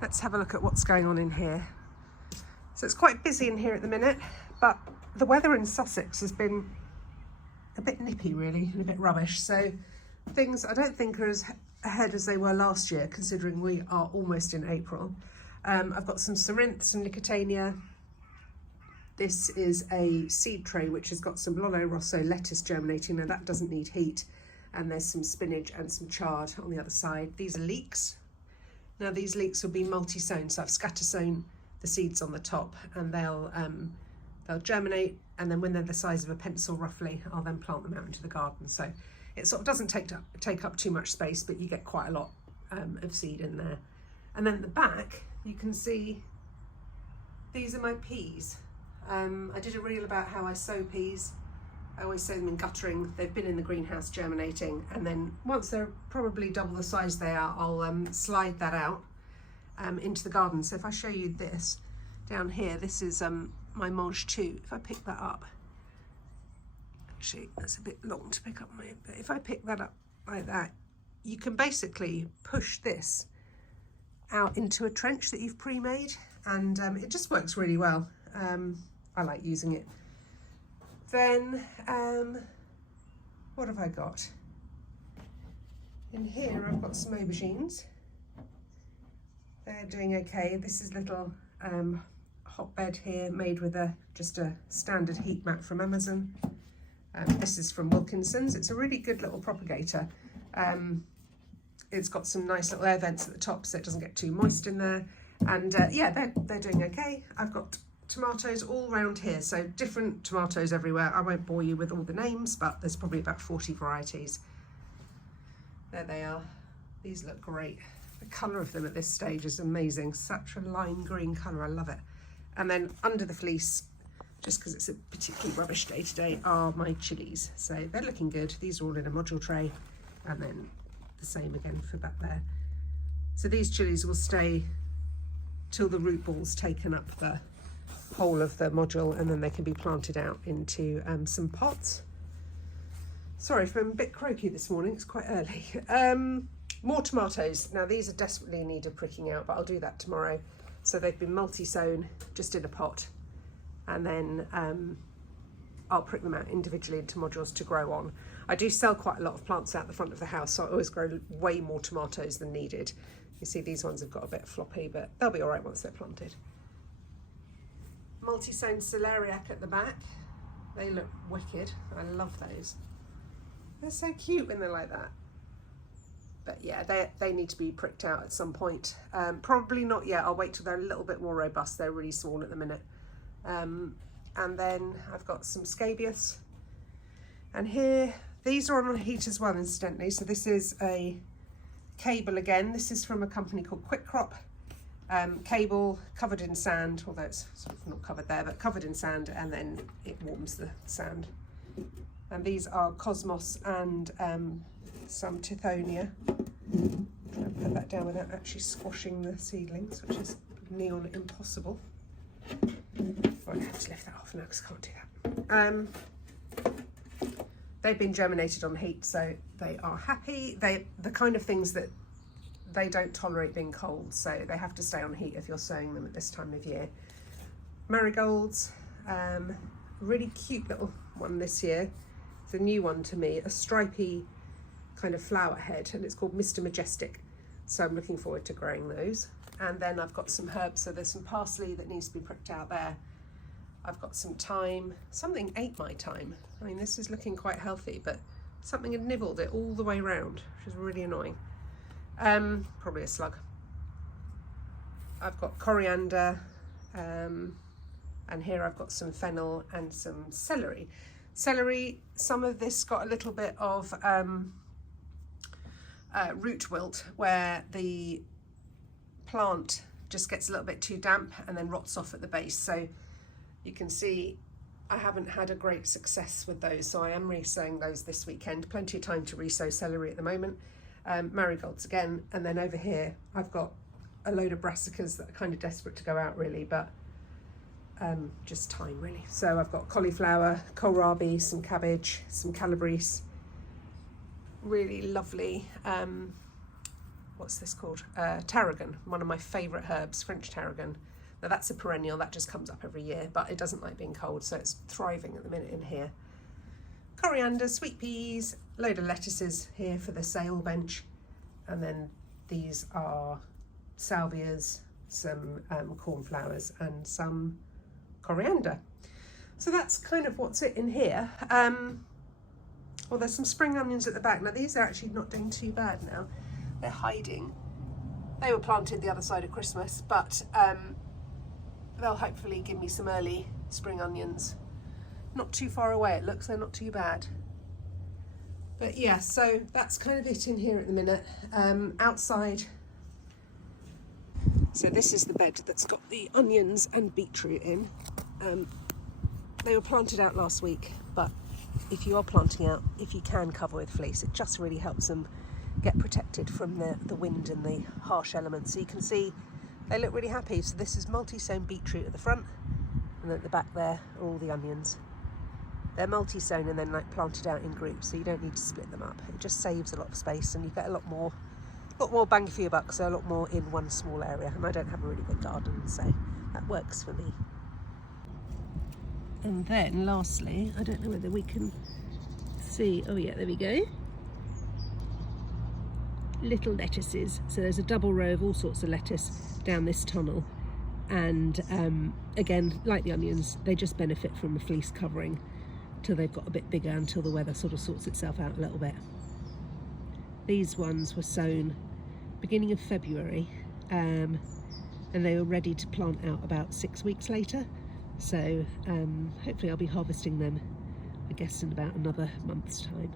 let's have a look at what's going on in here. So it's quite busy in here at the minute, but the weather in Sussex has been a bit nippy really, and a bit rubbish. So things I don't think are as ahead as they were last year, considering we are almost in April. I've got some Cerinthe, some Nicotania. This is a seed tray which has got some Lollo Rosso lettuce germinating. Now that doesn't need heat. And there's some spinach and some chard on the other side. These are leeks. Now these leeks will be multi-sown, so I've scatter sown the seeds on the top, and they'll germinate, and then when they're the size of a pencil roughly, I'll then plant them out into the garden. So it sort of doesn't take up too much space, but you get quite a lot of seed in there. And then at the back, you can see these are my peas. I did a reel about how I sow peas. I always sow them in guttering. They've been in the greenhouse germinating, and then once they're probably double the size they are, I'll slide that out into the garden. So if I show you this down here, this is my mange two. If I pick that up, actually that's a bit long to pick up, but if I pick that up like that, you can basically push this out into a trench that you've pre-made, and it just works really well. I like using it. Then what have I got in here? I've got some aubergines. They're doing okay. This is little hotbed here made with just a standard heat mat from Amazon. This is from Wilkinson's. It's a really good little propagator. It's got some nice little air vents at the top so it doesn't get too moist in there. And yeah, they're doing okay. I've got tomatoes all around here, so different tomatoes everywhere. I won't bore you with all the names, but there's probably about 40 varieties. There they are. These look great. The colour of them at this stage is amazing. Such a lime green colour, I love it. And then under the fleece, just because it's a particularly rubbish day today, are my chilies. So they're looking good. These are all in a module tray, and then the same again for back there. So these chilies will stay till the root ball's taken up the whole of the module, and then they can be planted out into some pots. Sorry if I'm a bit croaky this morning, it's quite early. More tomatoes. Now these are desperately in need of pricking out, but I'll do that tomorrow. So they've been multi-sown just in a pot, and then I'll prick them out individually into modules to grow on. I do sell quite a lot of plants out the front of the house, so I always grow way more tomatoes than needed. You see these ones have got a bit floppy, but they'll be all right once they're planted. Multi-sown celeriac at the back. They look wicked. I love those. They're so cute when they're like that. But yeah, they need to be pricked out at some point. Probably not yet. I'll wait till they're a little bit more robust. They're really small at the minute. And then I've got some scabious. And here, these are on heat as well, incidentally. So this is a cable again. This is from a company called Quick Crop. Cable covered in sand, although it's sort of not covered there, but covered in sand, and then it warms the sand. And these are Cosmos and some Tithonia. Try and put that down without actually squashing the seedlings, which is neon impossible. Right, I have to lift that off now because I can't do that. They've been germinated on heat, so they are happy. The kind of things that they don't tolerate being cold, so they have to stay on heat if you're sowing them at this time of year. Marigolds, really cute little one this year. It's a new one to me, a stripy kind of flower head, and it's called Mr. Majestic. So I'm looking forward to growing those. And then I've got some herbs, so there's some parsley that needs to be pricked out there. I've got some thyme. Something ate my thyme. I mean, this is looking quite healthy, but something had nibbled it all the way round, which is really annoying. Probably a slug. I've got coriander, and here I've got some fennel and some celery. Celery, some of this got a little bit of root wilt, where the plant just gets a little bit too damp and then rots off at the base. So you can see I haven't had a great success with those, so I am re-sowing those this weekend. Plenty of time to re-sow celery at the moment. Marigolds again, and then over here I've got a load of brassicas that are kind of desperate to go out really, but just time really. So I've got cauliflower, kohlrabi, some cabbage, some calabrese, really lovely what's this called? Tarragon, one of my favourite herbs, French tarragon. Now that's a perennial, that just comes up every year, but it doesn't like being cold, so it's thriving at the minute in here. Coriander, sweet peas, load of lettuces here for the sale bench, and then these are salvias, some cornflowers and some coriander. So that's kind of what's it in here. Well, there's some spring onions at the back. Now these are actually not doing too bad now. They're hiding. They were planted the other side of Christmas, but they'll hopefully give me some early spring onions. Not too far away, it looks, they're not too bad. But yeah, so that's kind of it in here at the minute. Outside, so this is the bed that's got the onions and beetroot in. They were planted out last week, but if you are planting out, if you can cover with fleece, it just really helps them get protected from the wind and the harsh elements. So you can see they look really happy. So this is multi-sown beetroot at the front, and at the back there are all the onions. They're multi-sown and then like planted out in groups, so you don't need to split them up. It just saves a lot of space, and you get a lot more bang for your buck, so a lot more in one small area. And I don't have a really big garden, so that works for me. And then lastly, I don't know whether we can see, oh yeah, there we go. Little lettuces. So there's a double row of all sorts of lettuce down this tunnel. And again, like the onions, they just benefit from a fleece covering till they've got a bit bigger, until the weather sort of sorts itself out a little bit. These ones were sown beginning of February, and they were ready to plant out about 6 weeks later. So hopefully I'll be harvesting them, I guess, in about another month's time.